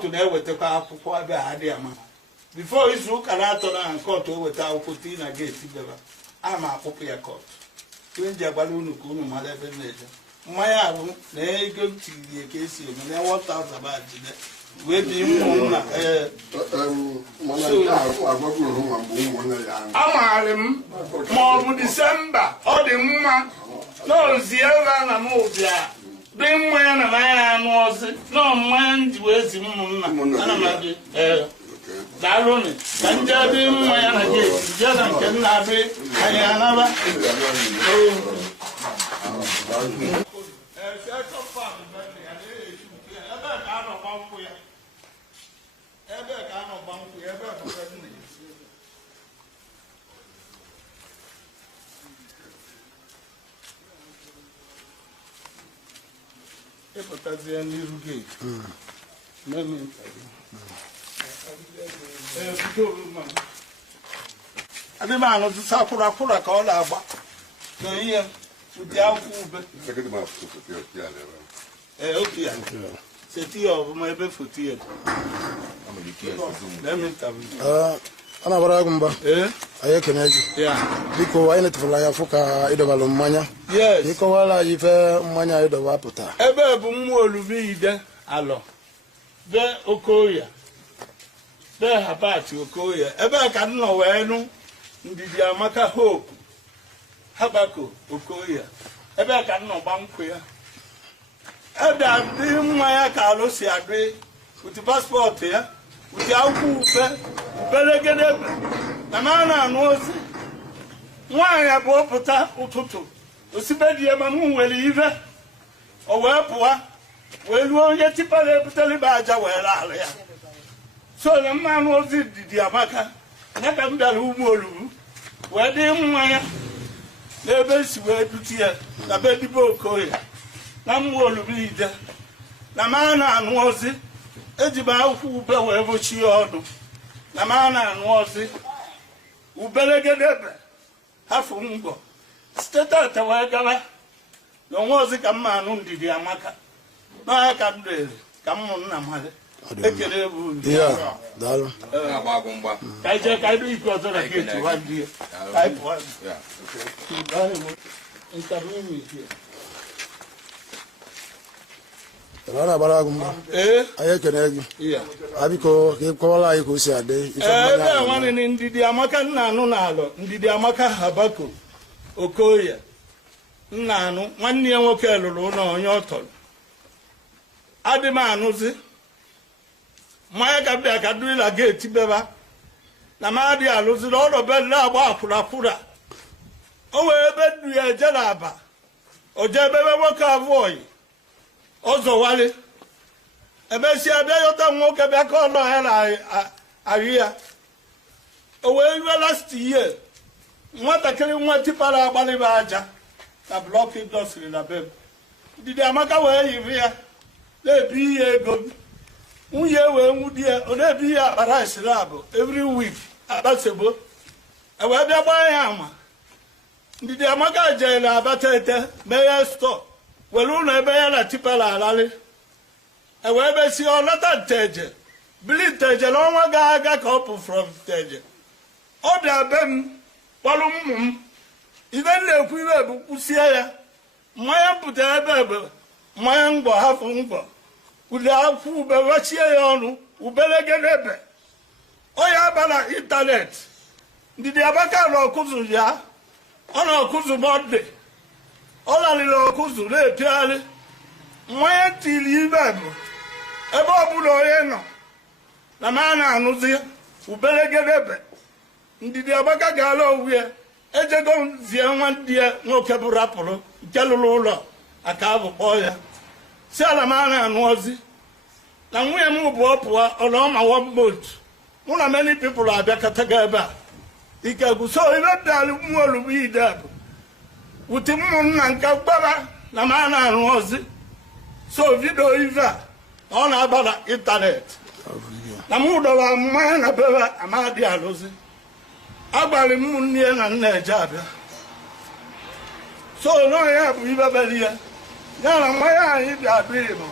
to there with the car for the idea. Before his look at and court without putting a gate together. I'm a popular court. When the balloon could mother my own, they go to the case, and then what out about it. With you, I'm more December, or the woman, no, Sierra and Mobia. Bring when a man was no man was in Monamadi. Daroni, and Jabby, my again, Jalan cannot be, I and the man of the Sakura called Abba. So here, with the outfit, city of my bed for tea. Let me tell you. Arabanko, I can edge. Yeah, because I need to fly a foca, Idabalo Mania. Yes, Nicola, if Mania of Apota. Ever Bumu be there, allo. There, Okoya. There, Habati, Okoya. Ever can know where no, the Yamaka Hope. Habako, Okoya. Ever can know Banquia. Ever bring my Carlos Yagre with the passport here, with the outfit. Belegede, the man knows why I bought Pota Ututu. The Siberia Mamu will leave or where poor, will you get Tipalibaja where so the man was it, the Amaka, Nakam where the Maya, the best way to tear, the baby boy, Nam will be there. The man was it, Edibau who wherever she ordered. The man was it. Ubelegede, half umbo. Stata Tawagala. No was it a man on the Amaka. No, I can do it. Come on, Namade. Yeah, Dalo. I check, I do it was on a gate to 1 year. Type 1. Yeah, okay. Interview me here. Arabanko, I can egg. Yeah, Abiko, you call I who said, one in the Amaka Nano, the Amaka Habako, Okoya, Nano, 1 year Okelo, no, on your turn. Ademanuzi, Maya Gabia Cadrilla Gate, Tibeba, Namadia, loses all of Bella Pura. Oh, bed we are Jalaba, or Jabba Waka Voy. Also, Wally, a Bessie, I don't walk back on I hear. Away last year, what I can want to Pala Balibaja, a blocking dust in a bed. Did Amaka way you hear? There be a good. We would dear, or there be a rice labo every week, a basketball. I will be a buy. Did Amaka jail a batete, may stop. Well, never a tipala lally. I will see all that Teja. Believe Teja, no one got a couple from Teja. Order them, Palum, even if we were Pusia, my put a baby, my uncle half uncle, without who be Russia, who better get a bed. Oh, yeah, but internet. Did the Abaka or Kuzuya? On our Kuzu birthday. All a little Kuzu, they tell it. Why till you baby? A babu, the man knows here, who better get a bed. Did the Abaka Gallo wear? Ejagon, the one dear, no caburapolo, Jalolola, a carve boy. Salamana and was it. Now we are more poor along our boat. One of many people are back at Tagaba. He can go so in a dal more we dab. With him and Kababa, the man and was it. So if you do that, on about internet. The mood of a man above Amadia losing. About the moon near and Najabia. So no, I have River Bellia. Now, my eye is agreeable.